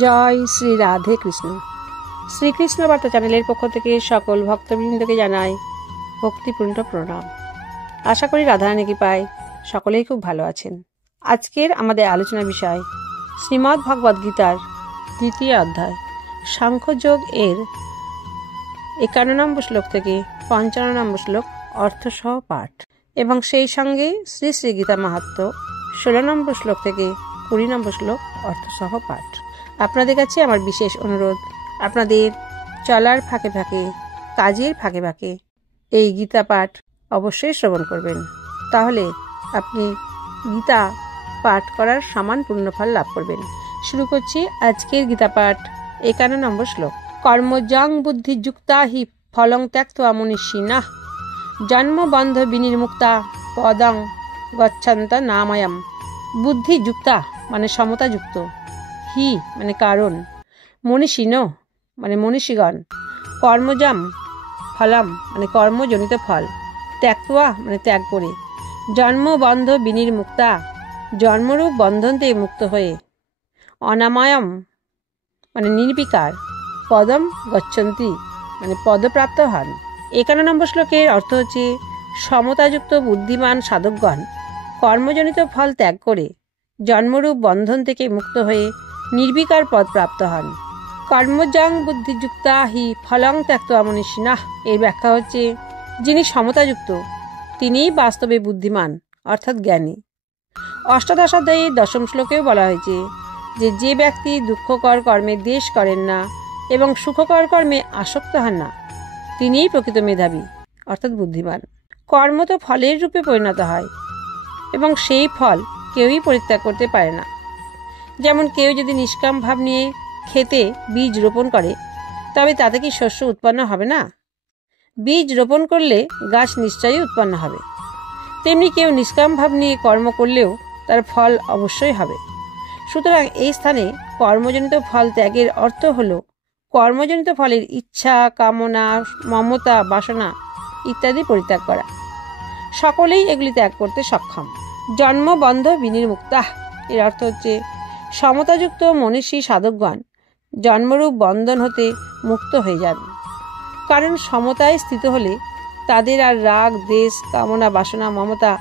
জয় শ্রী রাধে কৃষ্ণ। শ্রীকৃষ্ণ বার্তা চ্যানেলের পক্ষ থেকে সকল ভক্তবৃন্দকে জানাই ভক্তিপূর্ণ প্রণাম। আশা করি রাধারানী কৃপায় সকলেই খুব ভালো আছেন। আজকের আমাদের আলোচনার বিষয় শ্রীমদ্ ভগবদ গীতার 2য় অধ্যায় সাংখ্যযোগ এর 51 নম্বর শ্লোক থেকে 55 নম্বর শ্লোক অর্থসহ পাঠ এবং সেই সঙ্গে শ্রী শ্রী গীতা মাহাত্ম্য 16 নম্বর শ্লোক থেকে 20 নম্বর শ্লোক অর্থসহ পাঠ। আপনাদের কাছে আমার বিশেষ অনুরোধ, আপনাদের চলার ফাঁকে ফাঁকে, কাজের ফাঁকে ফাঁকে এই গীতা পাঠ অবশ্যই শ্রবণ করবেন। তাহলে আপনি গীতা পাঠ করার সমান পুণ্যফল লাভ করবেন। শুরু করছি আজকের গীতা পাঠ। 51 নম্বর শ্লোক। কর্মজাং বুদ্ধিযুক্তা হি ফলং ত্যক্ত্বা মনীষিণঃ জন্মবন্ধ বিনির্মুক্তা পদং গচ্ছন্ত নাময়ম। বুদ্ধিযুক্তা মানে সমতাযুক্ত, হি মানে কারণ, মনীষিণ মানে মনীষীগণ, কর্মজাম ফলম মানে কর্মজনিত ফল, ত্যক্ত্বা মানে ত্যাগ করে, জন্মবন্ধ বিনির্মুক্তা জন্মরূপ বন্ধন থেকে মুক্ত হয়ে, অনাময়ম মানে নির্বিকার, পদম গচ্ছন্তি মানে পদপ্রাপ্ত হন। 51 নম্বর শ্লোকের অর্থ হচ্ছে সমতাযুক্ত বুদ্ধিমান সাধকগণ কর্মজনিত ফল ত্যাগ করে জন্মরূপ বন্ধন থেকে মুক্ত হয়ে নির্বিকার পদ প্রাপ্ত হন। কর্মজাং বুদ্ধিযুক্তা হি ফলং ত্যক্ত্বা মনীষিণঃ এর ব্যাখ্যা হচ্ছে যিনি সমতাযুক্ত তিনিই বাস্তবে বুদ্ধিমান অর্থাৎ জ্ঞানী। অষ্টাদশ অধ্যায়ের 10ম শ্লোকেও বলা হয়েছে যে ব্যক্তি দুঃখকর কর্মে দ্বেষ করেন না এবং সুখকর কর্মে আসক্ত হন না তিনিই প্রকৃত মেধাবী অর্থাৎ বুদ্ধিমান। কর্ম তো ফলের রূপে পরিণত হয় এবং সেই ফল কেউই পরিত্যাগ করতে পারে না। যেমন কেউ যদি নিষ্কাম ভাব নিয়ে খেতে বীজ রোপণ করে তবে তাতে কি শস্য উৎপন্ন হবে না? বীজ রোপণ করলে গাছ নিশ্চয়ই উৎপন্ন হবে। তেমনি কেউ নিষ্কাম ভাব নিয়ে কর্ম করলেও তার ফল অবশ্যই হবে। সুতরাং এই স্থানে কর্মজনিত ফল ত্যাগের অর্থ হল কর্মজনিত ফলের ইচ্ছা, কামনা, মমতা, বাসনা ইত্যাদি পরিত্যাগ করা। সকলেই এগুলি ত্যাগ করতে সক্ষম। জন্মবন্ধ বিনির্মুক্তা এর অর্থ হচ্ছে সমতাযুক্ত মনীষী সাধকগণ জন্মরূপ বন্ধন হতে মুক্ত হয়ে যান। কারণ সমতায় স্থিত হলে তাদের আর রাগ, দ্বেষ, কামনা, বাসনা, মমতা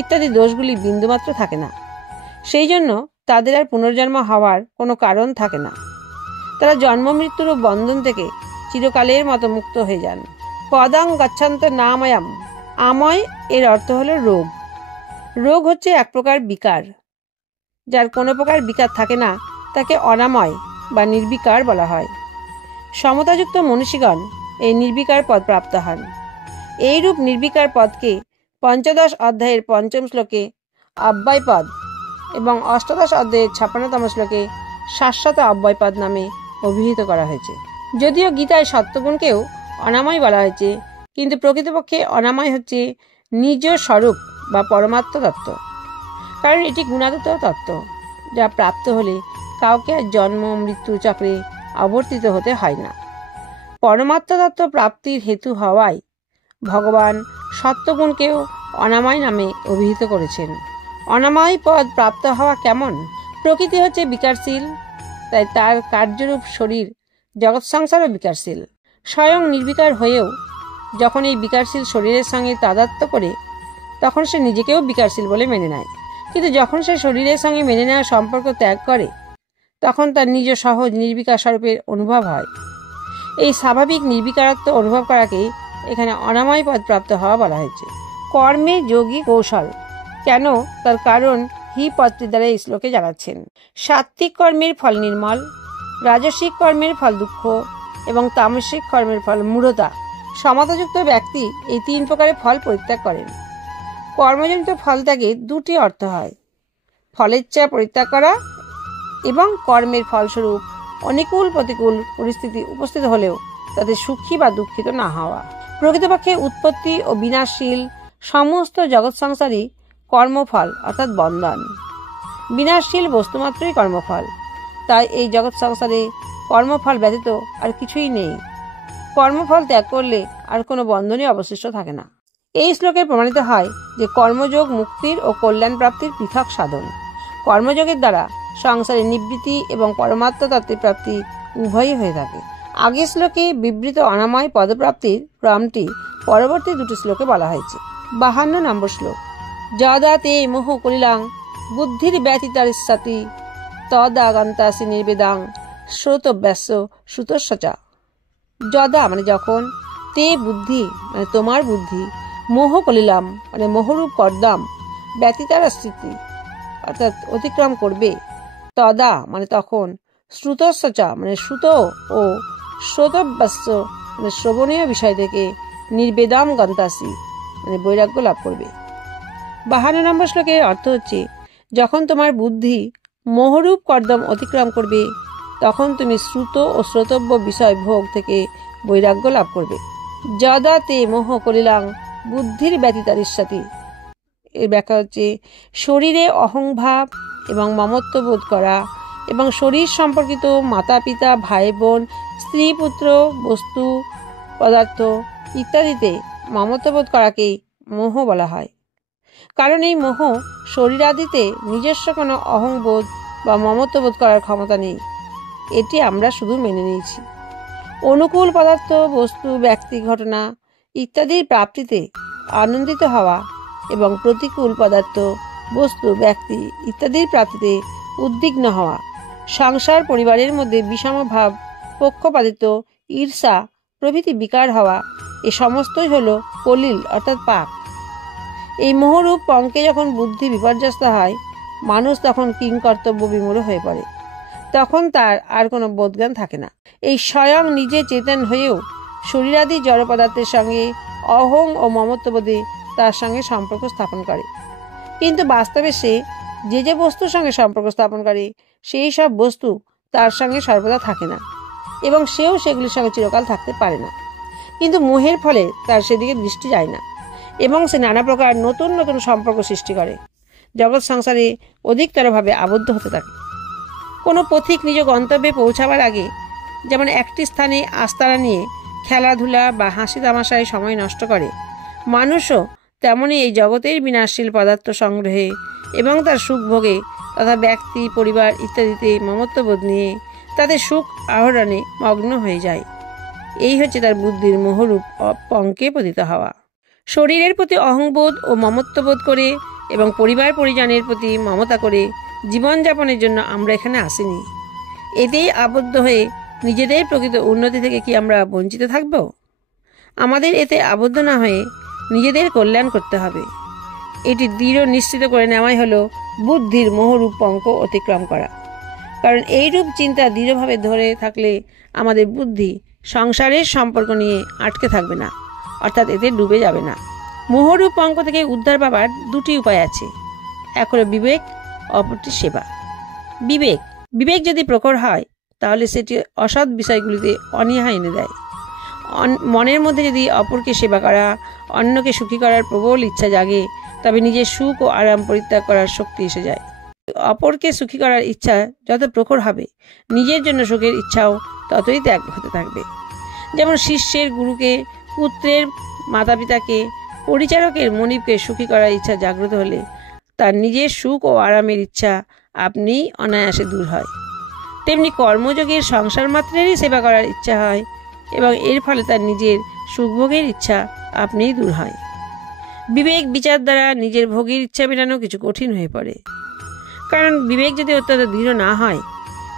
ইত্যাদি দোষগুলি বিন্দুমাত্র থাকে না। সেই জন্য তাদের আর পুনর্জন্ম হওয়ার কোনো কারণ থাকে না। তারা জন্ম মৃত্যুর বন্ধন থেকে চিরকালের মতো মুক্ত হয়ে যান। পদং গচ্ছন্ত নাময়ম, আময় এর অর্থ হলো রোগ। রোগ হচ্ছে এক প্রকার বিকার। যার কোনো প্রকার বিকার থাকে না তাকে অনাময় বা নির্বিকার বলা হয়। সমতাযুক্ত মনীষীগণ এই নির্বিকার পদ প্রাপ্ত হন। এইরূপ নির্বিকার পদকে 15 অধ্যায়ের 5ম শ্লোকে অব্যয় পদ এবং 18 অধ্যায়ের 56তম শ্লোকে শাশ্বত অব্যয় পদ নামে অভিহিত করা হয়েছে। যদিও গীতায় সত্যগুণকেও অনাময় বলা হয়েছে, কিন্তু প্রকৃতপক্ষে অনাময় হচ্ছে নিজ স্বরূপ বা পরমাত্ম তত্ত্ব। কারণ এটি গুণাতীত তত্ত্ব, যা প্রাপ্ত হলে কাউকে আর জন্ম মৃত্যু চক্রে আবর্তিত হতে হয় না। পরমাত্ম তত্ত্ব প্রাপ্তির হেতু হওয়ায় ভগবান সত্যগুণকেও অনাময় নামে অভিহিত করেছেন। অনাময় পদ প্রাপ্ত হওয়া কেমন? প্রকৃতি হচ্ছে বিকারশীল, তাই তার কার্যরূপ শরীর জগৎ সংসারও বিকারশীল। স্বয়ং নির্বিকার হয়েও যখন এই বিকারশীল শরীরের সঙ্গে তাদাত্ম্য করে তখন সে নিজেকেও বিকারশীল বলে মেনে নেয়। কিন্তু যখন সে শরীরের সঙ্গে মেনে নেওয়ার সম্পর্ক ত্যাগ করে তখন তার নিজ সহজ নির্বিকার স্বরূপের অনুভব হয়। এই স্বাভাবিক নির্বিকারত্ব অনুভব করাকেই এখানে অনাময় পদ প্রাপ্ত হওয়া বলা হয়েছে। কর্মে যোগী কৌশল কেন, তার কারণ হি পদটির দ্বারা এই শ্লোকে জানাচ্ছেন। সাত্ত্বিক কর্মের ফল নির্মল, রাজসিক কর্মের ফল দুঃখ এবং তামসিক কর্মের ফল মূঢ়তা। সমতাযুক্ত ব্যক্তি এই 3 প্রকারের ফল পরিত্যাগ করেন। কর্মজনিত ফল ত্যাগে 2টি অর্থ হয়: ফলেচ্ছা পরিত্যাগ করা এবং কর্মের ফলস্বরূপ অনুকূল প্রতিকূল পরিস্থিতি উপস্থিত হলেও তাতে সুখী বা দুঃখিত না হওয়া। প্রকৃতপক্ষে উৎপত্তি ও বিনাশশীল সমস্ত জগৎ সংসারই কর্মফল অর্থাৎ বন্ধন। বিনাশশীল বস্তুমাত্রই কর্মফল। তাই এই জগৎ সংসারে কর্মফল ব্যতীত আর কিছুই নেই। কর্মফল ত্যাগ করলে আর কোনো বন্ধনই অবশিষ্ট থাকে না। এই শ্লোকে প্রমাণিত হয় যে কর্মযোগ মুক্তির ও কল্যাণ প্রাপ্তির পৃথক সাধন। কর্মযোগের দ্বারা সংসারের নিবৃত্তি এবং পরমাত্ম তত্ত্বের প্রাপ্তি উভয়ই হয়ে থাকে। আগের শ্লোকে বিবৃত অনাময় পদপ্রাপ্তির ক্রমটি পরবর্তী দুটি শ্লোকে বলা হয়েছে। 52 নম্বর শ্লোক। যদা তে মোহ কলিলাং বুদ্ধির ব্যতিতারিষ্যতি তদা গন্তাসি নির্বেদাং শ্রোতব্যাস্য শ্রুতস্যচা। যদা মানে যখন, তে বুদ্ধি মানে তোমার বুদ্ধি, মোহ কলিলাম মানে মোহরূপ কর্দম, ব্যতিতারস্থিতি অর্থাৎ অতিক্রম করবে, তদা মানে তখন, শ্রুতস্যচা মানে শ্রুত ও শ্রোতব্যাস্য মানে শ্রবণীয় বিষয় থেকে নির্বেদাম গন্তাসি মানে বৈরাগ্য লাভ করবে। 52 নম্বর শ্লোকের অর্থ হচ্ছে, যখন তোমার বুদ্ধি মোহরূপ কর্দম অতিক্রম করবে তখন তুমি শ্রুত ও শ্রোতব্য বিষয় ভোগ থেকে বৈরাগ্য লাভ করবে। যদা তে মোহ কলিলাং বুদ্ধির ব্যতিতারিষ্যতি, এর ব্যাখ্যা হচ্ছে শরীরে অহংভাব এবং মমত্ব বোধ করা এবং শরীর সম্পর্কিত মাতা পিতা ভাই বোন স্ত্রী পুত্র বস্তু পদার্থ ইত্যাদিতে মমত্ব বোধ করাকেই মোহ বলা হয়। কারণ এই মোহ শরীরাদিতে নিজস্ব কোনো অহংবোধ বা মমত্ববোধ করার ক্ষমতা নেই, এটি আমরা শুধু মেনে নিয়েছি। অনুকূল পদার্থ বস্তু ব্যক্তি ঘটনা ইত্যাদির প্রাপ্তিতে আনন্দিত হওয়া এবং প্রতিকূল পদার্থ বস্তু ব্যক্তি ইত্যাদির প্রাপ্তিতে উদ্বিগ্ন হওয়া, সংসার পরিবারের মধ্যে বিষমভাব পক্ষপাতিত্ব ঈর্ষা প্রভৃতি বিকার হওয়া, এ সমস্তই হলো কলিল অর্থাৎ পাপ। এই মোহরূপ পঙ্কে যখন বুদ্ধি বিপর্যস্ত হয় মানুষ তখন কিংকর্তব্য বিমূঢ় হয়ে পড়ে, তখন তার আর কোনো বোধজ্ঞান থাকে না। এই স্বয়ং নিজে চেতন হয়েও শরীরাদি জড় পদার্থের সঙ্গে অহং ও মমত্ববোধে তার সঙ্গে সম্পর্ক স্থাপন করে, কিন্তু বাস্তবে সে যে বস্তুর সঙ্গে সম্পর্ক স্থাপন করে সেই সব বস্তু তার সঙ্গে সর্বদা থাকে না এবং সেও সেগুলির সঙ্গে চিরকাল থাকতে পারে না। কিন্তু মোহের ফলে তার সেদিকে দৃষ্টি যায় না এবং সে নানা প্রকার নতুন নতুন সম্পর্ক সৃষ্টি করে, জগৎ সংসারে অধিকতরভাবে আবদ্ধ হতে থাকে। কোনো পথিক নিজ গন্তব্যে পৌঁছাবার আগে যেমন একটি স্থানে আস্তারা নিয়ে খেলাধুলা বা হাসি তামাশায় সময় নষ্ট করে, মানুষও তেমনি এই জগতের বিনাশশীল পদার্থ সংগ্রহে এবং তার সুখ ভোগে তথা ব্যক্তি পরিবার ইত্যাদিতে মমত্ববোধ নিয়ে তাদের সুখ আহরণে মগ্ন হয়ে যায়। এই হচ্ছে তার বুদ্ধির মোহরূপ পঙ্কে পতিত হওয়া। শরীরের প্রতি অহংবোধ ও মমত্ববোধ করে এবং পরিবার পরিজনের প্রতি মমতা করে জীবনযাপনের জন্য আমরা এখানে আসিনি। এতেই আবদ্ধ হয়ে নিজেদের প্রকৃত উন্নতি থেকে কি আমরা বঞ্চিত থাকব? আমাদের এতে আবদ্ধ না হয়ে নিজেদের কল্যাণ করতে হবে। এটি দৃঢ় নিশ্চিত করে নেওয়াই হলো বুদ্ধির মোহরূপ পঙ্ক অতিক্রম করা। কারণ এইরূপ চিন্তা দৃঢ়ভাবে ধরে থাকলে আমাদের বুদ্ধি সংসারের সম্পর্ক নিয়ে আটকে থাকবে না, অর্থাৎ এতে ডুবে যাবে না। মোহরূপ পঙ্ক থেকে উদ্ধার পাবার দুটি উপায় আছে, এক হলো বিবেক, অপরটি সেবা। বিবেক যদি প্রখর হয় তাহলে সেটি অসৎ বিষয়গুলিতে অনীহা এনে দেয়। মনের মধ্যে যদি অপরকে সেবা করা, অন্যকে সুখী করার প্রবল ইচ্ছা জাগে তবে নিজের সুখ ও আরাম পরিত্যাগ করার শক্তি এসে যায়। অপরকে সুখী করার ইচ্ছা যত প্রখর হবে নিজের জন্য সুখের ইচ্ছাও ততই ত্যাগ হতে থাকবে। যেমন শিষ্যের গুরুকে, পুত্রের মাতা পিতাকে, পরিচারকের মনিবকে সুখী করার ইচ্ছা জাগ্রত হলে তার নিজের সুখ ও আরামের ইচ্ছা আপনি অনায়াসে দূর হয়। তেমনি কর্মযোগের সংসার মাত্রেরই সেবা করার ইচ্ছা হয় এবং এর ফলে তার নিজের সুখভোগের ইচ্ছা আপনিই দূর হয়। বিবেক বিচার দ্বারা নিজের ভোগের ইচ্ছা মেটানো কিছু কঠিন হয়ে পড়ে, কারণ বিবেক যদি অত্যন্ত দৃঢ় না হয়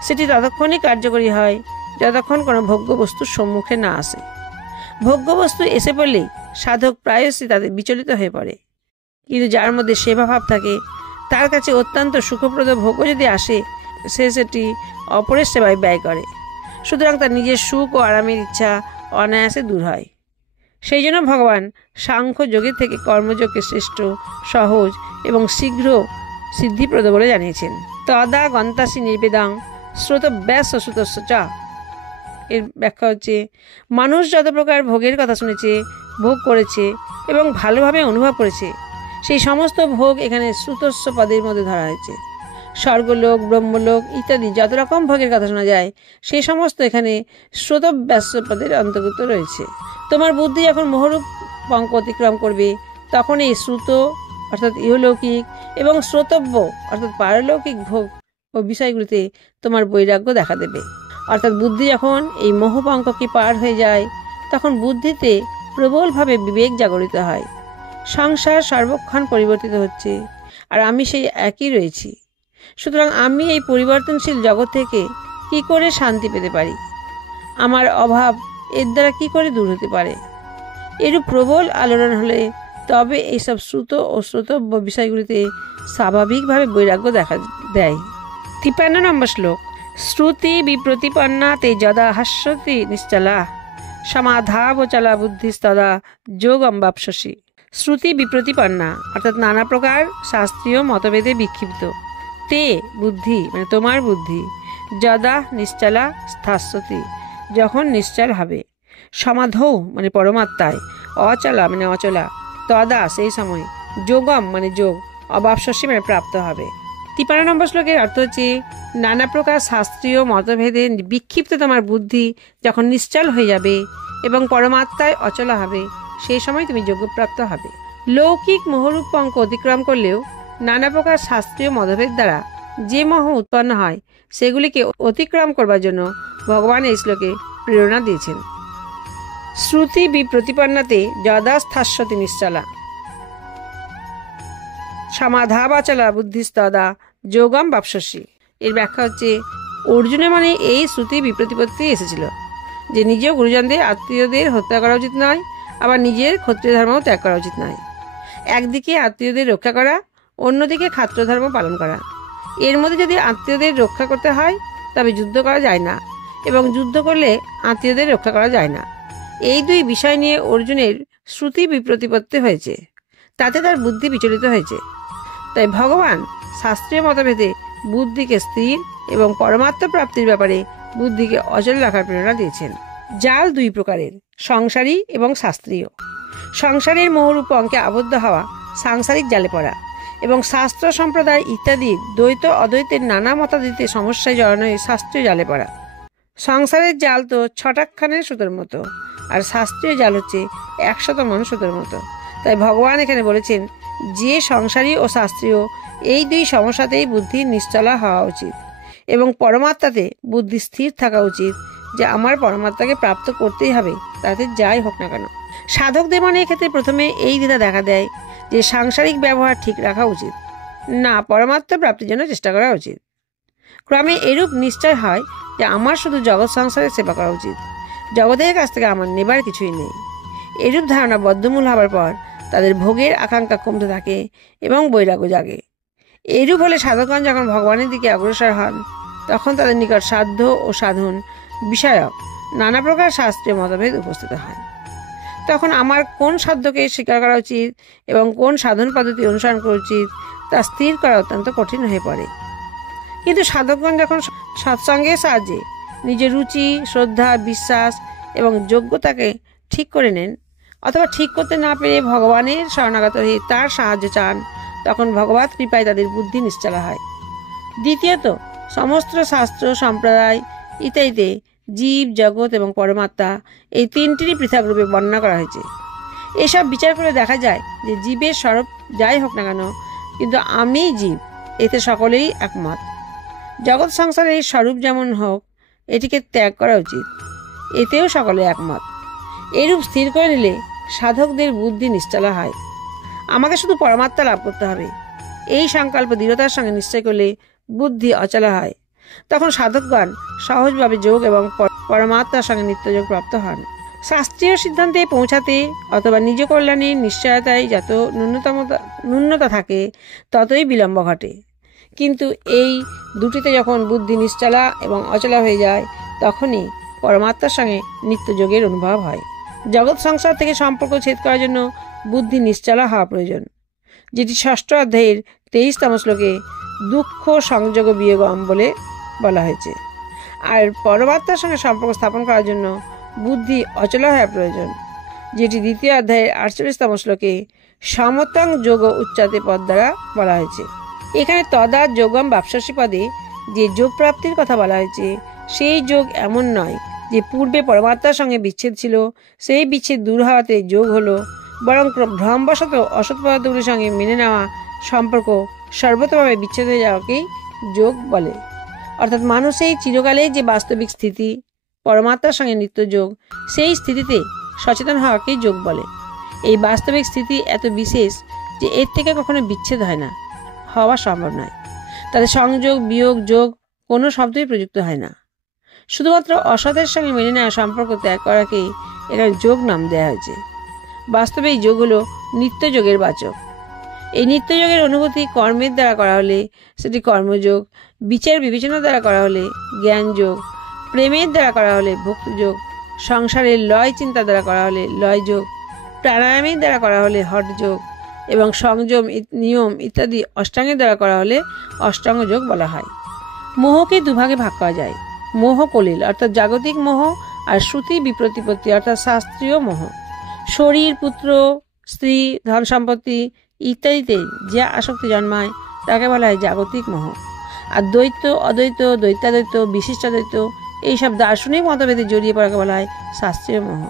সেটি ততক্ষণই কার্যকরী হয় যতক্ষণ কোনো ভোগ্য বস্তুর সম্মুখে না আসে। ভোগ্য বস্তু এসে পড়লেই সাধক প্রায়শই তাদের বিচলিত হয়ে পড়ে, কিন্তু যার মধ্যে সেবাভাব থাকে তার কাছে অত্যন্ত সুখপ্রদ ভোগ্য যদি আসে সে সেটি অপরের সেবায় ব্যয় করে, সুতরাং তার নিজের সুখ ও আরামের ইচ্ছা অনায়াসে দূর হয়। সেই জন্য ভগবান সাংখ্য যোগের থেকে কর্মযোগকে শ্রেষ্ঠ, সহজ এবং শীঘ্র সিদ্ধিপ্রদ বলে জানিয়েছেন। তদা গন্তাসি নির্বেদাং শ্রোতব্যাস শ্রুতস্য চা। এর ব্যাখ্যা হচ্ছে, মানুষ যত প্রকার ভোগের কথা শুনেছে, ভোগ করেছে এবং ভালোভাবে অনুভব করেছে সেই সমস্ত ভোগ এখানে শ্রুতস্য পদের মধ্যে ধরা হয়েছে। স্বর্গলোক, ব্রহ্মলোক ইত্যাদি যত রকম ভোগের কথা শোনা যায় সেই সমস্ত এখানে শ্রোতব্যাস পদের অন্তর্ভুক্ত রয়েছে। তোমার বুদ্ধি যখন মোহরূপ পঙ্ক অতিক্রম করবে তখন এই শ্রুত অর্থাৎ ইহলৌকিক এবং শ্রোতব্য অর্থাৎ পারলৌকিক ভোগ ও বিষয়গুলিতে তোমার বৈরাগ্য দেখা দেবে। অর্থাৎ বুদ্ধি যখন এই মোহপঙ্ককে পার হয়ে যায়, তখন বুদ্ধিতে প্রবলভাবে বিবেক জাগরিত হয়। সংসার সর্বক্ষণ পরিবর্তিত হচ্ছে, আর আমি সেই একই রয়েছি। সুতরাং আমি এই পরিবর্তনশীল জগৎ থেকে কি করে শান্তি পেতে পারি? আমার অভাব এর দ্বারা কি করে দূর হতে পারে? এরূপ প্রবল আলোড়ন হলে তবে এইসব শ্রুত ও শ্রোতব্য বিষয়গুলিতে স্বাভাবিকভাবে বৈরাগ্য দেখা দেয়। 53 নম্বর শ্লোক। শ্রুতি বিপ্রতিপন্না তে যদা হাস্যতি নিশ্চলা সমাধাবচলা বুদ্ধিস্তদা যোগম বাপসসি। শ্রুতি বিপ্রতিপন্না অর্থাৎ নানা প্রকার শাস্ত্রীয় মতভেদে বিক্ষিপ্ত, তে বুদ্ধি মানে তোমার বুদ্ধি, যদা নিশ্চলা স্থাস্যতি যখন নিশ্চল হবে, সমাধৌ মানে পরমাত্মায়, অচলা মানে অচলা, তদা সেই সময়, যোগম মানে যোগ, অবাপসসি মানে প্রাপ্ত হবে। 53 নম্বর শ্লোকের অর্থ হচ্ছে নানা প্রকার শাস্ত্রীয় মতভেদে বিক্ষিপ্ত তোমার বুদ্ধি যখন নিশ্চল হয়ে যাবে এবং পরমাত্মায় অচলা হবে, সেই সময় তুমি যোগপ্রাপ্ত হবে। লৌকিক মোহরূপ পঙ্ক অতিক্রম করলেও নানা প্রকার শাস্ত্রীয় মতভেদ দ্বারা যে মোহ উৎপন্ন হয় সেগুলিকে অতিক্রম করবার জন্য ভগবান এই শ্লোকে প্রেরণা দিয়েছেন। শ্রুতি বিপ্রতিপন্নাতে যদা স্থাস্যতি নিশ্চলা সমাধাবাচলা বুদ্ধিস্তদা যোগম বাপসসি। এর ব্যাখ্যা হচ্ছে অর্জুনের মনে এই শ্রুতি বিপ্রতিপত্তি এসেছিল যে নিজেও গুরুজনদের আত্মীয়দের হত্যা করা উচিত নয়, আবার নিজের ক্ষত্রিয় ধর্মও ত্যাগ করা উচিত নয়। একদিকে আত্মীয়দের রক্ষা করা, অন্যদিকে ক্ষাত্র ধর্ম পালন করা। এর মধ্যে যদি আত্মীয়দের রক্ষা করতে হয় তবে যুদ্ধ করা যায় না, এবং যুদ্ধ করলে আত্মীয়দের রক্ষা করা যায় না। এই দুই বিষয় নিয়ে অর্জুনের শ্রুতি বিপ্রতিপত্তি হয়েছে, তাতে তার বুদ্ধি বিচলিত হয়েছে। তাই ভগবান শাস্ত্রীয় মতভেদে বুদ্ধিকে স্থির এবং পরমাত্মা প্রাপ্তির ব্যাপারে বুদ্ধিকে অচল রাখার প্রেরণা দিয়েছেন। জাল দুই প্রকারের, সংসারী এবং শাস্ত্রীয়। সংসারের মোহরূপ অঙ্কে আবদ্ধ হওয়া সাংসারিক জালে পড়া, এবং শাস্ত্র সম্প্রদায় ইত্যাদি দ্বৈত অদ্বৈতের নানা মতাদিতে সমস্যায় জড়ানো হয়ে শাস্ত্রীয় জালে পড়া। সংসারের জাল তো ছটাকখানের সুতোর মতো, আর শাস্ত্রীয় জাল হচ্ছে 100 মণ সুতোর মতো। তাই ভগবান এখানে বলেছেন যে সংসারী ও শাস্ত্রীয় এই দুই সমস্যাতেই বুদ্ধি নিশ্চলা হওয়া উচিত, এবং পরমাত্মাতে বুদ্ধি স্থির থাকা উচিত যে আমার পরমাত্মাকে প্রাপ্ত করতেই হবে, তাতে যাই হোক না কেন। সাধকদের মনে এক্ষেত্রে প্রথমে এই দ্বিধা দেখা দেয় যে সাংসারিক ব্যবহার ঠিক রাখা উচিত না, পরমাত্মা প্রাপ্তির জন্য চেষ্টা করা উচিত। ক্রমে এরূপ নিশ্চয় হয় যে আমার শুধু জগৎ সংসারের সেবা করা উচিত, জগতের কাছ থেকে আমার নেবার কিছুই নেই। এরূপ ধারণা বদ্ধমূল হবার পর তাদের ভোগের আকাঙ্ক্ষা কমতে থাকে এবং বৈরাগ্য জাগে। এরূপ হলে সাধকগণ যখন ভগবানের দিকে অগ্রসর হন, তখন তাদের নিকট সাধ্য ও সাধন বিষয়ক নানা প্রকার শাস্ত্রীয় মতভেদ উপস্থিত হয়। তখন আমার কোন সাধ্যকে স্বীকার করা উচিত এবং কোন সাধন পদ্ধতি অনুসরণ করা উচিত তা স্থির করা অত্যন্ত কঠিন হয়ে পড়ে। কিন্তু সাধকগণ যখন সৎসঙ্গের সাহায্যে নিজের রুচি, শ্রদ্ধা, বিশ্বাস এবং যোগ্যতাকে ঠিক করে নেন, অথবা ঠিক করতে না পেরে ভগবানের শরণাগত হয়ে তার সাহায্য চান, তখন ভগবৎ কৃপায় তাদের বুদ্ধি নিশ্চলা হয়। দ্বিতীয়ত, সমস্ত শাস্ত্র সম্প্রদায় ইত্যাদিতে জীব, জগৎ এবং পরমাত্মা এই তিনটিরই পৃথক রূপে বর্ণনা করা হয়েছে। এসব বিচার করে দেখা যায় যে জীবের স্বরূপ যাই হোক না কেন, কিন্তু আমিই জীব, এতে সকলেই একমত। জগৎ সংসারের স্বরূপ যেমন হোক, এটিকে ত্যাগ করা উচিত, এতেও সকলে একমত। এরূপ স্থির করে নিলে সাধকদের বুদ্ধি নিশ্চলা হয়। আমাকে শুধু পরমাত্মা লাভ করতে হবে, এই সংকল্প দৃঢ়তার সঙ্গে নিশ্চয় করলে বুদ্ধি অচলা হয়। তখন সাধকগণ সহজভাবে যোগ এবং পরমাত্মার সঙ্গে নিত্যযোগ প্রাপ্ত হন। শাস্ত্রীয় সিদ্ধান্তে পৌঁছাতে অথবা নিজ কল্যাণের নিশ্চয়তায় যত ন্যূনতা থাকে ততই বিলম্ব ঘটে। কিন্তু এই দুটিতে যখন বুদ্ধি নিশ্চলা এবং অচলা হয়ে যায়, তখনই পরমাত্মার সঙ্গে নিত্যযোগের অনুভব হয়। জগৎ সংসার থেকে সম্পর্ক ছেদ করার জন্য বুদ্ধি নিশ্চলা হওয়া প্রয়োজন, যেটি 6ষ্ঠ অধ্যায়ের 23তম শ্লোকে দুঃখ সংযোগ বিয়োগম বলে বলা হয়েছে। আর পরমাত্মার সঙ্গে সম্পর্ক স্থাপন করার জন্য বুদ্ধি অচলা হওয়া প্রয়োজন, যেটি 2য় অধ্যায়ের 48তম শ্লোকে সমতং যোগ উচ্চাতে পদ দ্বারা বলা হয়েছে। এখানে তদা যোগম বাপসসি পদে যে যোগ প্রাপ্তির কথা বলা হয়েছে, সেই যোগ এমন নয় যে পূর্বে পরমাত্মার সঙ্গে বিচ্ছেদ ছিল, সেই বিচ্ছেদ দূর হওয়াতে যোগ হলো, বরং ভ্রমবশত অসৎ পদার্থগুলির সঙ্গে মেনে নেওয়া সম্পর্ক সর্বতভাবে বিচ্ছেদ হয়ে যাওয়াকেই যোগ বলে। অর্থাৎ মানুষের চিরকালের যে বাস্তবিক স্থিতি, পরমাত্মার সঙ্গে নিত্য যোগ, সেই স্থিতিতে সচেতন হওয়াকেই যোগ বলে। এই বাস্তবিক স্থিতি এত বিশেষ যে এর থেকে কখনো বিচ্ছেদ হয় না, হওয়া সম্ভব নয়। তাদের সংযোগ, বিয়োগ, যোগ কোনো শব্দই প্রযুক্ত হয় না। শুধুমাত্র অসতের সঙ্গে মেনে নেওয়া সম্পর্ক ত্যাগ করাকেই এখানে যোগ নাম দেওয়া হয়েছে। বাস্তবে এই যোগ হলো নিত্য যোগের বাচক। এই নিত্য যোগের অনুভূতি কর্মের দ্বারা করা হলে সেটি কর্মযোগ, বিচার বিবেচনার দ্বারা করা হলে জ্ঞান যোগ, প্রেমের দ্বারা করা হলে ভক্তিযোগ, সংসারের লয় চিন্তা দ্বারা করা হলে লয় যোগ, প্রাণায়ামের দ্বারা করা হলে হঠ যোগ এবং সংযম, নিয়ম ইত্যাদি অষ্টাঙ্গের দ্বারা করা হলে অষ্টাঙ্গ যোগ বলা হয়। মোহকে দুভাগে ভাগ করা যায়। মোহ কলিল অর্থাৎ জাগতিক মোহ, আর শ্রুতি বিপ্রতিপত্তি অর্থাৎ শাস্ত্রীয় মোহ। শরীর, পুত্র, স্ত্রী, ধন সম্পত্তি ইত্যাদিতে যে আসক্তি জন্মায় তাকে বলা হয় জাগতিক মোহ। আর দ্বৈত, অদ্বৈত, দ্বৈতাদ্বৈত, বিশিষ্টাদ্বৈত এইসব দার্শনিক মতভেদে জড়িয়ে পড়াকে বলা হয় শাস্ত্রীয় মোহ।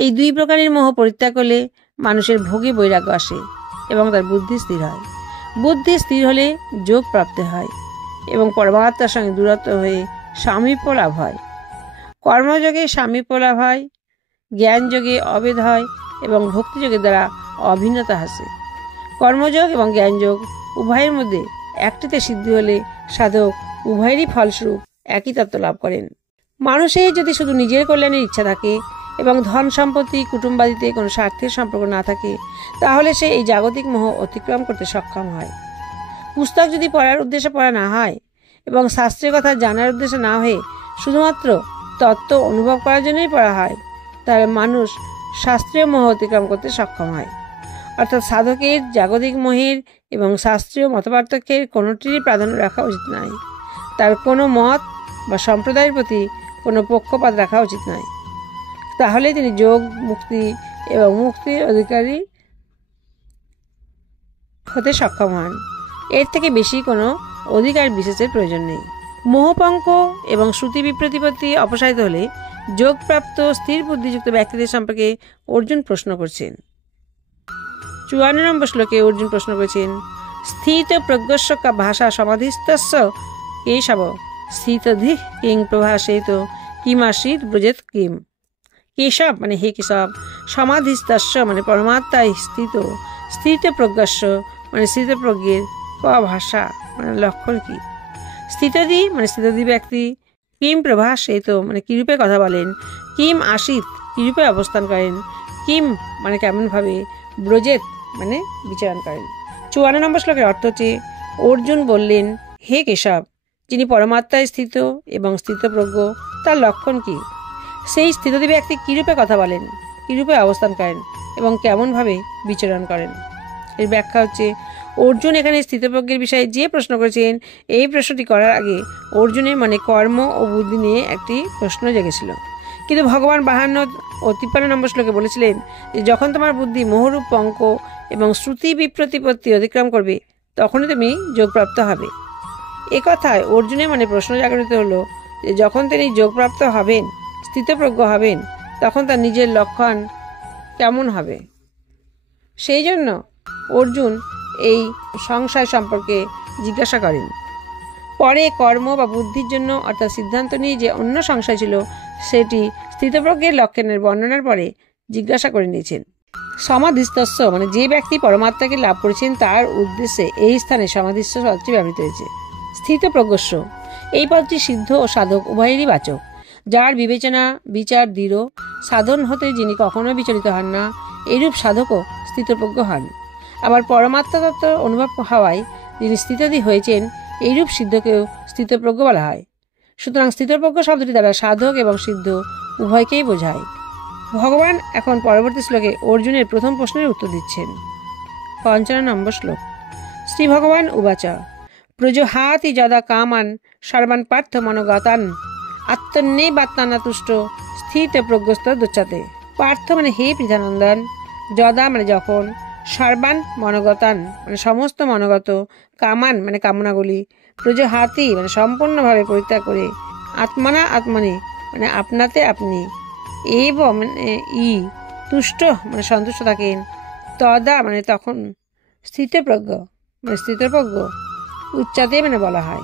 এই দুই প্রকারের মোহ পরিত্যাগ করলে মানুষের ভোগে বৈরাগ্য আসে এবং তার বুদ্ধি স্থির হয়। বুদ্ধি স্থির হলে যোগ প্রাপ্ত হয় এবং পরমাত্মার সঙ্গে দূরত্ব হয়ে সামীপ্য লাভ হয়। কর্মযোগে সামীপ্য লাভ হয়, জ্ঞান যোগে অভেদ হয় এবং ভক্তিযোগের দ্বারা অভিন্নতা আসে। কর্মযোগ এবং জ্ঞানযোগ উভয়ের মধ্যে একটিতে সিদ্ধি হলে সাধক উভয়েরই ফলস্বরূপ একই তত্ত্ব লাভ করেন। মানুষের যদি শুধু নিজের কল্যাণের ইচ্ছা থাকে এবং ধন সম্পত্তি, কুটুম্বাদিতে কোনো স্বার্থের সম্পর্ক না থাকে, তাহলে সে এই জাগতিক মোহ অতিক্রম করতে সক্ষম হয়। পুস্তক যদি পড়ার উদ্দেশ্যে পড়া না হয় এবং শাস্ত্রের কথা জানার উদ্দেশ্যে না হয়ে শুধুমাত্র তত্ত্ব অনুভব করার জন্যই পড়া হয়, তাহলে মানুষ শাস্ত্রীয় মোহ অতিক্রম করতে সক্ষম হয়। অর্থাৎ সাধকের জাগতিক মোহের এবং শাস্ত্রীয় মতপার্থক্যের কোনোটিরই প্রাধান্য রাখা উচিত নয়। তার কোনো মত বা সম্প্রদায়ের প্রতি কোনো পক্ষপাত রাখা উচিত নয়। তাহলে তিনি যোগ, মুক্তি এবং মুক্তির অধিকারী হতে সক্ষম হন। এর থেকে বেশি কোনো অধিকার বিশেষের প্রয়োজন নেই। মোহপঙ্ক এবং শ্রুতি বিপ্রতিপত্তি অপসারিত হলে যোগপ্রাপ্ত স্থির বুদ্ধিযুক্ত ব্যক্তিদের সম্পর্কে অর্জুন প্রশ্ন করছেন। 54 নম্বর শ্লোকে অর্জুন প্রশ্ন করেছেন, স্থিত প্রজ্ঞস্য কা ভাষা সমাধিস্তস্য কেশব স্থিতধি কিং প্রভাসেত কিমাসিত ব্রজেত কিম। কেশব মানে হে কেশব, সমাধিস্তস্য মানে পরমাত্মায় স্থিত, স্থিত প্রজ্ঞস্য মানে স্থিত প্রজ্ঞের, ক ভাষা মানে লক্ষণ কি, স্থিতধি মানে স্থিতধি ব্যক্তি, কিম প্রভাসেত মানে কিরূপে কথা বলেন, কিম আসিত কিরূপে অবস্থান করেন, কিম মানে কেমনভাবে, ব্রজেত মানে বিচরণ করেন। 54 নম্বর শ্লোকের অর্থ হচ্ছে, অর্জুন বললেন, হে কেশব, যিনি পরমাত্মায় স্থিত এবং স্থিতপ্রজ্ঞ তার লক্ষণ কি, সেই স্থিতধি ব্যক্তি কিরূপে কথা বলেন, কিরূপে অবস্থান করেন এবং কেমনভাবে বিচরণ করেন। এর ব্যাখ্যা হচ্ছে, অর্জুন এখানে স্থিতপ্রজ্ঞের বিষয়ে যে প্রশ্ন করেছেন, এই প্রশ্নটি করার আগে অর্জুনের মনে কর্ম ও বুদ্ধি নিয়ে একটি প্রশ্ন জেগেছিল। কিন্তু ভগবান 52 ও 53 নম্বর শ্লোকে বলেছিলেন যে যখন তোমার বুদ্ধি মোহরূপ পঙ্ক এবং শ্রুতি বিপ্রতিপত্তি অতিক্রম করবে তখনই তুমি যোগপ্রাপ্ত হবে। এ কথায় অর্জুনের মনে প্রশ্ন জাগরিত হলো যে যখন তিনি যোগপ্রাপ্ত হবেন, স্থিতপ্রজ্ঞ হবেন, তখন তার নিজের লক্ষণ কেমন হবে। সেই জন্য অর্জুন এই সংশয় সম্পর্কে জিজ্ঞাসা করেন। পরে কর্ম বা বুদ্ধির জন্য অর্থাৎ সিদ্ধান্ত নিয়ে যে অন্য সংশয় ছিল সেটি স্থিতপ্রজ্ঞের লক্ষণের বর্ণনার পরে জিজ্ঞাসা করে নিয়েছেন। সমাধিস্তস্য মানে যে ব্যক্তি পরমাত্মাকে লাভ করেছেন তার উদ্দেশ্যে এই স্থানে সমাধিস্থ পদটি ব্যবহৃত হয়েছে। স্থিতপ্রজ্ঞস্য এই পদটি সিদ্ধ ও সাধক উভয়েরই বাচক। যার বিবেচনা বিচার দৃঢ়, সাধন হতে যিনি কখনো বিচলিত হন না, এইরূপ সাধকও স্থিতপ্রজ্ঞ হন। আবার পরমাত্মা তত্ত্ব অনুভব হওয়ায় যিনি স্থিতধি হয়েছেন, এইরূপ সিদ্ধকেও স্থিতপ্রজ্ঞ বলা হয়। সুতরাং স্থিতপ্রজ্ঞ শব্দটি দ্বারা সাধক এবং সিদ্ধ উভয়কেই বোঝায়। ভগবান এখন পরবর্তী শ্লোকে অর্জুনের প্রথম প্রশ্নের উত্তর দিচ্ছেন। 55 নম্বর শ্লোক। শ্রী ভগবান উবাচ প্রজহাতি যদা কামান সর্বান পার্থ মনোগতান আত্মন্যে বাত্তানা তুষ্ট স্থিত প্রজ্ঞস্ত দুচ্ছাতে। পার্থ মানে হে পৃথানন্দন, যদা মানে যখন, সর্বান মনোগতান মানে সমস্ত মনোগত, কামান মানে কামনাগুলি, প্রজহাতি মানে সম্পূর্ণভাবে পরিত্যাগ করে, আত্মানা আত্মনে মানে আপনাতে আপনি, এবং মানে তুষ্ট মানে সন্তুষ্ট থাকেন, তদা মানে তখন, স্থিতপ্রজ্ঞ মানে স্থিতপ্রজ্ঞ, উচ্চাতে মানে বলা হয়।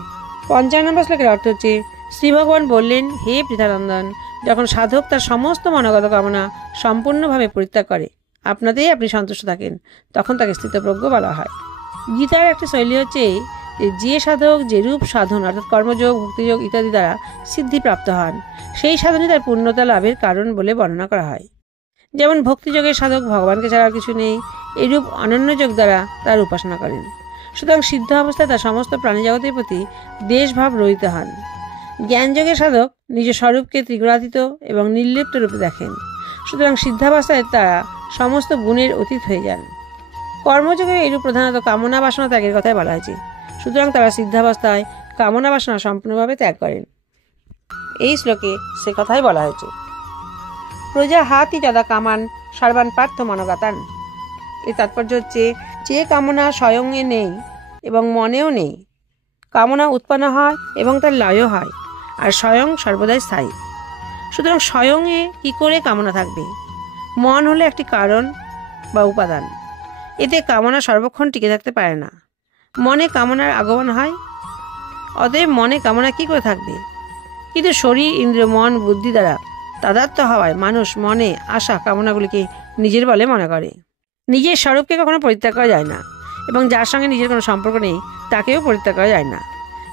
55 নম্বর শ্লোকের অর্থ হচ্ছে, শ্রী ভগবান বললেন, হে পৃথানন্দন, যখন সাধক তার সমস্ত মনোগত কামনা সম্পূর্ণভাবে পরিত্যাগ করে আপনাতেই আপনি সন্তুষ্ট থাকেন, তখন তাকে স্থিতপ্রজ্ঞ বলা হয়। গীতার একটি শৈলী হচ্ছে যে সাধক যেরূপ সাধন অর্থাৎ কর্মযোগ, ভক্তিযোগ ইত্যাদি দ্বারা সিদ্ধিপ্রাপ্ত হন, সেই সাধনই তার পূর্ণতা লাভের কারণ বলে বর্ণনা করা হয়। যেমন ভক্তিযোগের সাধক ভগবানকে ছাড়া কিছু নেই, এইরূপ অনন্য যোগ দ্বারা তার উপাসনা করেন। সুতরাং সিদ্ধ অবস্থায় তার সমস্ত প্রাণী জগতের প্রতি দেশভাব রহিত হন। জ্ঞানযোগের সাধক নিজ স্বরূপকে ত্রিগুণাতীত এবং নির্লিপ্ত রূপে দেখেন। সুতরাং সিদ্ধাবস্থায় তারা সমস্ত গুণের অতীত হয়ে যান। কর্মযোগের এইরূপ প্রধানত কামনা বাসনা ত্যাগের কথাই বলা হয়েছে। সুতরাং তারা সিদ্ধাবস্থায় কামনা বাসনা সম্পূর্ণভাবে ত্যাগ করেন। এই শ্লোকে সে কথাই বলা হয়েছে। প্রজা হাতি যদা কামান সর্বান পার্থ মনোগাতান। এর তাৎপর্য হচ্ছে, যে কামনা স্বয়ংয়ে নেই এবং মনেও নেই, কামনা উৎপন্ন হয় এবং তার লয়ও হয়, আর স্বয়ং সর্বদাই স্থায়ী। সুতরাং স্বয়ংয়ে কি করে কামনা থাকবে? মন হলো একটি কারণ বা উপাদান। এতে কামনা সর্বক্ষণ টিকে থাকতে পারে না। মনে কামনার আগমন হয়, অতএব মনে কামনা কি করে থাকবে? কিন্তু শরীর, ইন্দ্রিয়, মন, বুদ্ধি দ্বারা তাদাত্ম্য হওয়ায় মানুষ মনে আসা কামনাগুলিকে নিজের বলে মনে করে। নিজের স্বরূপকে কখনো পরিত্যাগ করা যায় না, এবং যার সঙ্গে নিজের কোনো সম্পর্ক নেই তাকেও পরিত্যাগ করা যায় না।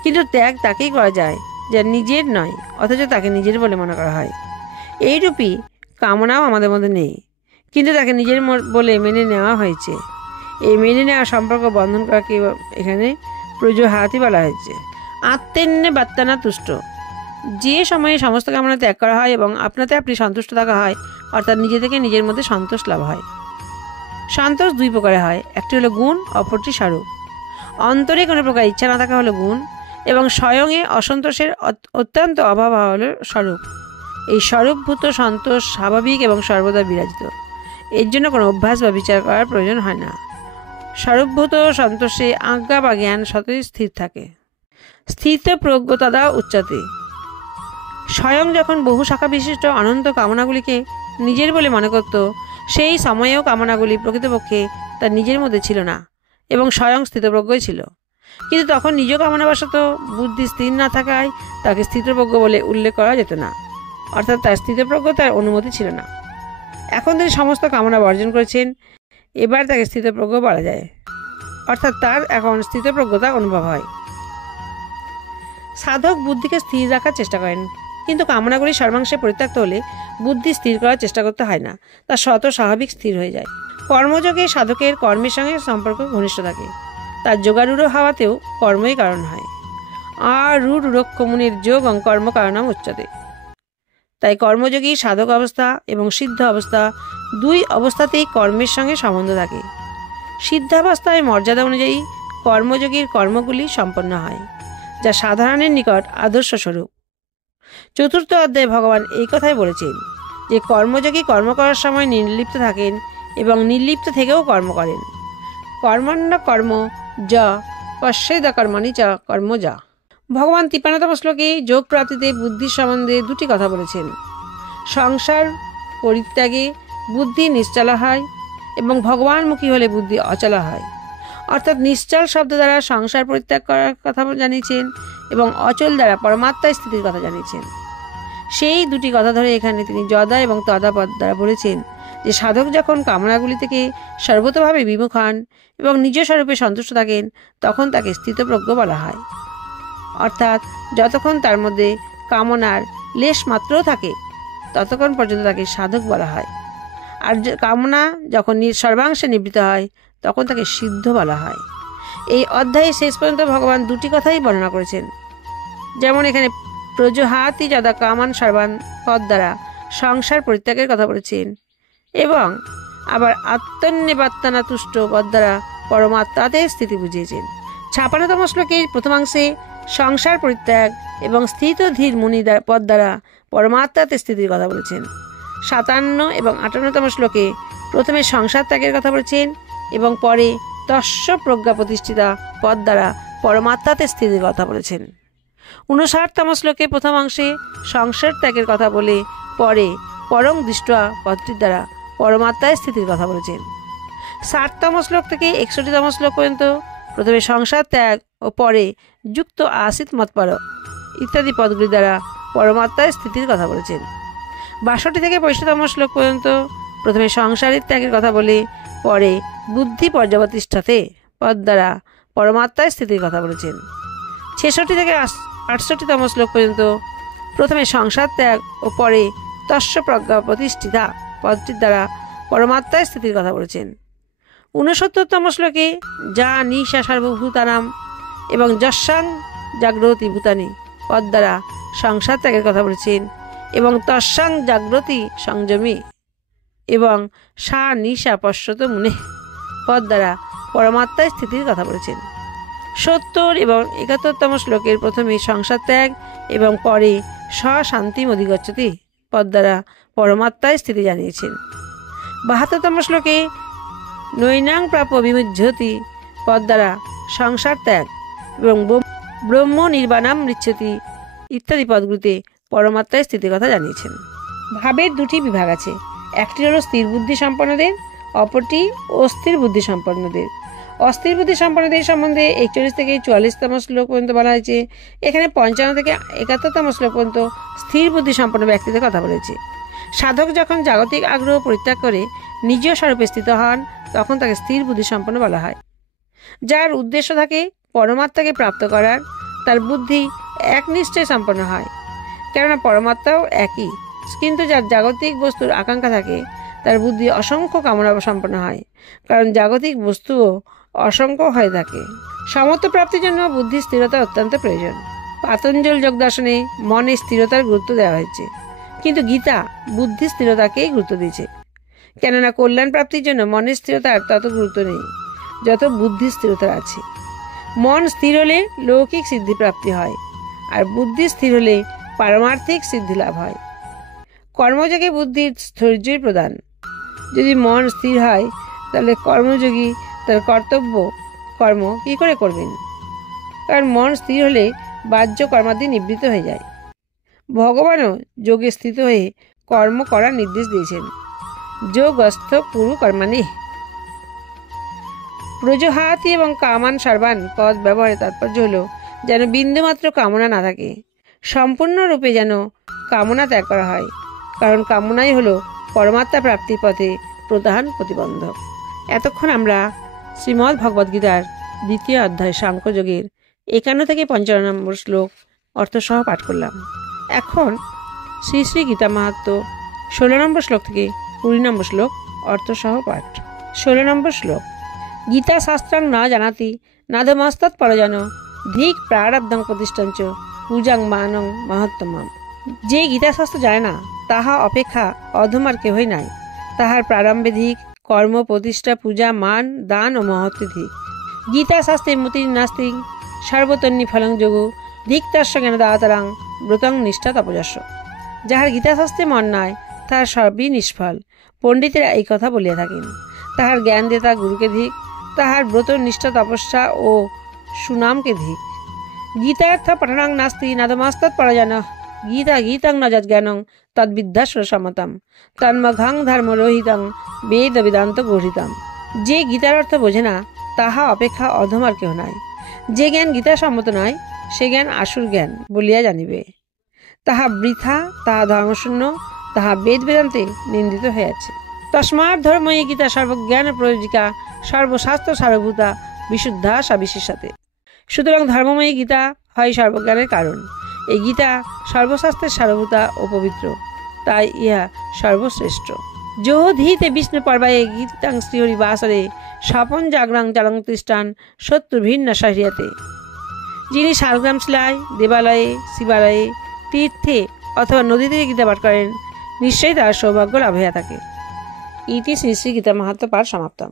কিন্তু ত্যাগ তাকেই করা যায় যা নিজের নয়, অথচ তাকে নিজের বলে মনে করা হয়। এইরূপই কামনাও আমাদের মধ্যে নেই, কিন্তু তাকে নিজের বলে মেনে নেওয়া হয়েছে। এই মেনে নেওয়া সম্পর্ক বন্ধন করাকে এখানে প্রজহাতি বলা হয়েছে। আত্মেন্নে বাত্তানা তুষ্ট। যে সময়ে সমস্ত কামনা ত্যাগ করা হয় এবং আপনাতে আপনি সন্তুষ্ট থাকা হয়, অর্থাৎ নিজে থেকে নিজের মধ্যে সন্তোষ লাভ হয়। সন্তোষ দুই প্রকারে হয়, একটি হলো গুণ, অপরটি স্বরূপ। অন্তরে কোনো প্রকার ইচ্ছা না থাকা হলো গুণ, এবং স্বয়ংয়ে অসন্তোষের অত্যন্ত অভাব হলো স্বরূপ। এই স্বরূপভূত সন্তোষ স্বাভাবিক এবং সর্বদা বিরাজিত। এর জন্য কোনো অভ্যাস বা বিচার করার প্রয়োজন হয় না। স্বরূপভূত সন্তোষে আজ্ঞা বা জ্ঞান সতই স্থির থাকে। স্থিতপ্রজ্ঞ তদা উচ্চতে। স্বয়ং যখন বহু শাখা বিশিষ্ট অনন্ত কামনাগুলিকে নিজের বলে মনে করত, সেই সময়েও কামনাগুলি প্রকৃতপক্ষে তার নিজের মধ্যে ছিল না এবং স্বয়ং স্থিতপ্রজ্ঞই ছিল। কিন্তু তখন নিজ কামনাবশত বুদ্ধি স্থির না থাকায় তাকে স্থিতপ্রজ্ঞ বলে উল্লেখ করা যেত না, অর্থাৎ তার স্থিতপ্রজ্ঞতার অনুমতি ছিল না। এখন তিনি সমস্ত কামনা বর্জন করেছেন, এবার তাকে স্থিতপ্রজ্ঞ বলা যায়, অর্থাৎ তার এখন স্থিতপ্রজ্ঞতা অনুভব হয়। সাধক বুদ্ধিকে স্থির রাখার চেষ্টা করেন, কিন্তু কামনাগুলি সর্বাংশে পরিত্যক্ত হলে বুদ্ধি স্থির করার চেষ্টা করতে হয় না, তা স্বত স্বাভাবিক স্থির হয়ে যায়। কর্মযোগে সাধকের কর্মের সঙ্গে সম্পর্ক ঘনিষ্ঠ থাকে, তার যোগারূঢ় হওয়াতেও কর্মই কারণ হয়। আর রূঢ়ক্ষমুনির যোগ কর্ম কারণম উচ্চতে। তাই কর্মযোগী সাধক অবস্থা এবং সিদ্ধ অবস্থা দুই অবস্থাতেই কর্মের সঙ্গে সম্বন্ধ থাকে। সিদ্ধাবস্থায় মর্যাদা অনুযায়ী কর্মযোগীর কর্মগুলি সম্পন্ন হয়, যা সাধারণের নিকট আদর্শ স্বরূপ। চতুর্থ অধ্যায়ে ভগবান এই কথাই বলেছেন যে কর্মযোগী কর্ম করার সময় নির্লিপ্ত থাকেন এবং নির্লিপ্ত থেকেও কর্ম করেন। কর্মণ্য কর্ম যা পশ্চেদ কর্মণি চ কর্ম যা। ভগবান 53তম শ্লোকে যোগ প্রাপ্তিতে বুদ্ধির সম্বন্ধে দুটি কথা বলেছেন। সংসার পরিত্যাগে বুদ্ধি নিশ্চলা হয় এবং ভগবানমুখী হলে বুদ্ধি অচলা হয়। অর্থাৎ নিশ্চল শব্দ দ্বারা সংসার পরিত্যাগ করার কথা জানিয়েছেন এবং অচল দ্বারা পরমাত্মায় স্থিতির কথা জানিয়েছেন। সেই দুটি কথা ধরে এখানে তিনি যদা এবং তদা পদ দ্বারা বলেছেন যে সাধক যখন কামনাগুলি থেকে সর্বতভাবে বিমুখ হন এবং নিজ স্বরূপে সন্তুষ্ট থাকেন, তখন তাকে স্থিতপ্রজ্ঞ বলা হয়। অর্থাৎ যতক্ষণ তার মধ্যে কামনার লেশ মাত্রও থাকে ততক্ষণ পর্যন্ত তাকে সাধক বলা হয়। আর কামনা যখন সর্বাংশে নিবৃত্ত হয় তখন তাকে সিদ্ধ বলা হয়। এই অধ্যায়ে শেষ পর্যন্ত ভগবান দুটি কথাই বর্ণনা করেছেন। যেমন এখানে প্রজহাতি যদা কামান সর্বান পদ দ্বারা সংসার পরিত্যাগের কথা বলেছেন, এবং আবার আত্মনিবাত্তানা তুষ্ট পদ দ্বারা পরমাত্মাতে স্থিতি বুঝিয়েছেন। 56তম শ্লোকের প্রথমাংশে সংসার পরিত্যাগ এবং স্থিত ধীর মুনি পদ দ্বারা পরমাত্মাতে স্থিতির কথা বলেছেন। 57 এবং 58তম শ্লোকে প্রথমে সংসার ত্যাগের কথা বলেছেন এবং পরে তস্য প্রজ্ঞা প্রতিষ্ঠিতা পদ দ্বারা পরমাত্মাতে স্থিতির কথা বলেছেন। 59তম শ্লোকে প্রথম অংশে সংসার ত্যাগের কথা বলে পরে পরং দৃষ্টা পদটির দ্বারা পরমাত্মায় স্থিতির কথা বলেছেন। 60তম শ্লোক থেকে 61তম শ্লোক পর্যন্ত প্রথমে সংসার ত্যাগ ও পরে যুক্ত আসিত মতপর ইত্যাদি পদগুলি দ্বারা পরমাত্মায় স্থিতির কথা বলেছেন। 62 থেকে 65তম শ্লোক পর্যন্ত প্রথমে সংসারের ত্যাগের কথা বলে পরে বুদ্ধি পর্যবতিষ্ঠাতে পদ দ্বারা পরমাত্মায় স্থিতির কথা বলেছেন। 66 থেকে 68তম শ্লোক পর্যন্ত প্রথমে সংসার ত্যাগ ও পরে তস্য প্রজ্ঞা প্রতিষ্ঠিতা পদটির দ্বারা পরমাত্মায় স্থিতির কথা বলেছেন। 69তম শ্লোকে যা নিশা সর্বভূতানাম এবং যস্যাং জাগ্রতি ভূতানি পদ দ্বারা সংসার ত্যাগের কথা বলেছেন এবং তস্যাং জাগ্রতি সংযমী এবং সা নিশা পশ্যত মুনে পদ দ্বারা পরমাত্মায় স্থিতির কথা বলেছেন। 70 এবং 71তম শ্লোকের প্রথমে সংসার ত্যাগ এবং পরে শান্তিম অধিগচ্ছতি পদ দ্বারা পরমাত্মায় স্থিতি জানিয়েছেন। 72তম শ্লোকে নৈনাং প্রাপ্য বিমুহ্যতি পদ দ্বারা সংসার ত্যাগ এবং ব্রহ্ম নির্বাণাম মৃচ্ছতি ইত্যাদি পদগুলিতে পরমাত্মায় স্থিতির কথা জানিয়েছেন। ভাবের দুটি বিভাগ আছে, একটি হলো স্থির বুদ্ধি সম্পন্নদের, অপরটি অস্থির বুদ্ধি সম্পন্নদের। অস্থির বুদ্ধি সম্পন্নদের সম্বন্ধে 41 থেকে 44তম শ্লোক পর্যন্ত বলা হয়েছে। এখানে 55 থেকে 71তম শ্লোক পর্যন্ত স্থির বুদ্ধি সম্পন্ন ব্যক্তিদের কথা বলেছে। সাধক যখন জাগতিক আগ্রহ পরিত্যাগ করে নিজ স্বরূপে স্থিত হন তখন তাকে স্থির বুদ্ধি সম্পন্ন বলা হয়। যার উদ্দেশ্য থাকে পরমাত্মাকে প্রাপ্ত করার, তার বুদ্ধি একনিষ্ঠে সম্পন্ন হয়, কেননা পরমাত্মাও একই। কিন্তু যার জাগতিক বস্তুর আকাঙ্ক্ষা থাকে তার বুদ্ধি অসংখ্য কামনা সম্পন্ন হয়, কারণ জাগতিক বস্তুও অসংখ্য হয়ে থাকে। সমত্ব প্রাপ্তির জন্য বুদ্ধি স্থিরতা অত্যন্ত প্রয়োজন। পাতঞ্জল যোগ দর্শনে মনে স্থিরতার গুরুত্ব দেওয়া হয়েছে, কিন্তু গীতা বুদ্ধি স্থিরতাকেই গুরুত্ব দিয়েছে, কেননা কল্যাণ প্রাপ্তির জন্য মনের স্থিরতার তত গুরুত্ব নেই যত বুদ্ধি স্থিরতা আছে। মন স্থির হলে লৌকিক সিদ্ধি প্রাপ্তি হয়, আর বুদ্ধি স্থির হলে পারমার্থিক সিদ্ধি লাভ হয়। কর্মযোগে বুদ্ধির স্থৈর্যই প্রদান। যদি মন স্থির হয় তাহলে কর্মযোগী তার কর্তব্য কর্ম কি করে করবেন? কারণ মন স্থির হলে বাহ্য কর্মাদি নিবৃত্ত হয়ে যায়। ভগবানও যোগে স্থিত হয়ে কর্ম করার নির্দেশ দিয়েছেন, যোগস্থ কুরু কর্মাণি। প্রজহাতি এবং কামান সর্বান পদ ব্যবহারের তাৎপর্য হলো যেন বিন্দুমাত্র কামনা না থাকে, সম্পূর্ণরূপে যেন কামনা ত্যাগ করা হয়, কারণ কামনাই হলো পরমাত্মা প্রাপ্তির পথে প্রধান প্রতিবন্ধক। এতক্ষণ আমরা শ্রীমদ্ ভগবদ্গীতার 2য় অধ্যায় সাংখ্যযোগের 51 থেকে 55 নম্বর শ্লোক অর্থসহ পাঠ করলাম। এখন শ্রী শ্রী গীতা মাহাত্ম্য 16 নম্বর শ্লোক থেকে 20 নম্বর শ্লোক অর্থসহ পাঠ। 16 নম্বর শ্লোক। গীতা শাস্ত্রাং না জানাতি নাদমস্তৎ পরজন ধিক প্রারব্ধং প্রতিষ্ঠাঞ্চ পূজাং মানং মহত্তমাম। যে গীতাশাস্ত্র জানে না তাহা অপেক্ষা অধমার কেহই নাই, তাহার প্রারম্ভে ধিক, কর্ম প্রতিষ্ঠা পূজা মান দান ও মহত্ব ধিক। গীতা শাস্ত্রে মতির নাস্তি সর্বতন্নি ফলং যোগ ধিক্তাস্য জ্ঞান দাতারাং ব্রতং নিষ্ঠা তপজস্য। যাহার গীতাশাস্ত্রে মন নাই তাহার সবই নিষ্ফল, পণ্ডিতেরা এই কথা বলিয়া থাকেন। তাহার জ্ঞান দেতা গুরুকে ধিক, তাহার ব্রত নিষ্ঠা তপস্যা ও সুনামকে ধিক। গীতার্থ পঠনাং নাস্তি নাদমাস্তৎ পরজন গীতা গীতং ন যজ্ঞানং তদ্বিদ্যাস্ব সমতম তন্মঘং ধর্ম রোহিতং বেদ বেদান্ত গঠিতম। যে গীতার অর্থ বোঝে না তাহা অপেক্ষা অধমার কেহ নাই। যে জ্ঞান গীতা সম্মত নয় সে জ্ঞান আসুর জ্ঞান বলিয়া জানিবে, তাহা বৃথা, তাহা ধর্মশূন্য, তাহা বেদ বেদান্তে নিন্দিত হইয়াছে। তস্মাৎ ধর্ময়ী গীতা সর্বজ্ঞান প্রয়োজিকা সর্বশাস্ত্র সারভূতা বিশুদ্ধা সবিশেষাতে। সুতরাং ধর্মময়ী গীতা হয় সর্বজ্ঞানের কারণ। এই গীতা সর্বশাস্ত্রের সারভূতা ও পবিত্র, তাই ইহা সর্বশ্রেষ্ঠ। যোধীতে বিষ্ণু পর্বায়ে গীতাং শ্রীহরি বাসরে স্বপন জাগরাং জালং তিষ্ঠান শত্রু ভিন্ন সহরিয়াতে। যিনি শালগ্রাম শিলায়, দেবালয়ে, শিবালয়ে, তীর্থে অথবা নদীতে গীতা পাঠ করেন নিশ্চয়ই তার সৌভাগ্য লাভ হইয়া থাকে। ইতি শ্রী শ্রী গীতা মাহাত্ম্য পাঠ সমাপ্তম।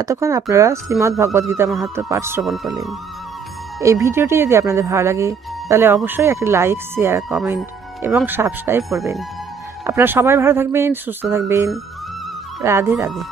এতক্ষণ আপনারা শ্রীমদ্ ভগবদ গীতা মাহাত্ম্য পাঠ শ্রবণ করলেন। এই ভিডিওটি যদি আপনাদের ভালো লাগে তাহলে অবশ্যই একটি লাইক, শেয়ার, কমেন্ট এবং সাবস্ক্রাইব করবেন। আপনারা সবাই ভালো থাকবেন, সুস্থ থাকবেন। রাধে রাধে।